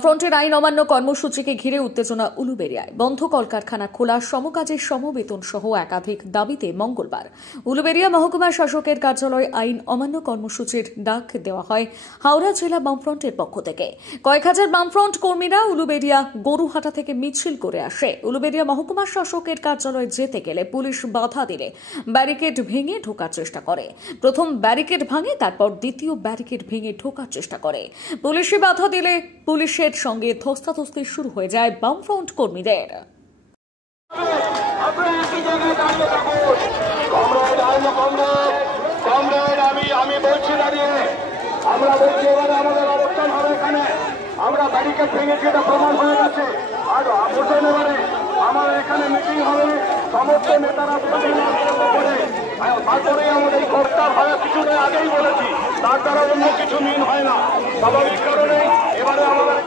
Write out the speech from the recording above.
বামফ্রন্টের আইন অমান্য কর্মসূচিকে ঘিরে উত্তেজনা উলুবেড়িয়ায়। বন্ধ কলকারখানা খোলা, সমকাজের সমবেতন সহ একাধিক দাবিতে মঙ্গলবার উলুবেড়িয়া মহকুমা শাসকের কার্যালয়ে আইন অমান্য কর্মসূচির ডাক দেওয়া হয় হাওড়া জেলা বামফ্রন্টের পক্ষ থেকে। কয়েক হাজার বামফ্রন্ট কর্মীরা উলুবেড়িয়া গরুহাটা থেকে মিছিল করে আসে। উলুবেড়িয়া মহকুমা শাসকের কার্যালয়ে যেতে গেলে পুলিশ বাধা দিলে ব্যারিকেড ভেঙে ঢোকার চেষ্টা করে। প্রথম ব্যারিকেড ভাঙে, তারপর দ্বিতীয় ব্যারিকেড ভেঙে ঢোকার চেষ্টা করে। পুলিশে বাধা দিলে পুলিশের সঙ্গে ধস্তাধস্তি শুরু হয়ে যায় বামফ্রন্ট কর্মীদের। আমি বলছি দাঁড়িয়ে, আমরা বলছি এবারে আমাদের অবস্থান হবে এখানে। আমরা ব্যারিকেড ভেঙেছি, এটা প্রমাণ হয়ে গেছে। আর বসেন, এবারে আমাদের এখানে মিটিং হবে, সমস্ত নেতারা করে তারপরে আমাদের ঘরটা ভাড়া কিছু আগেই বলেছি, তার দ্বারা অন্য কিছু মিন হয় না। স্বাভাবিক কারণে এবারে আমাদের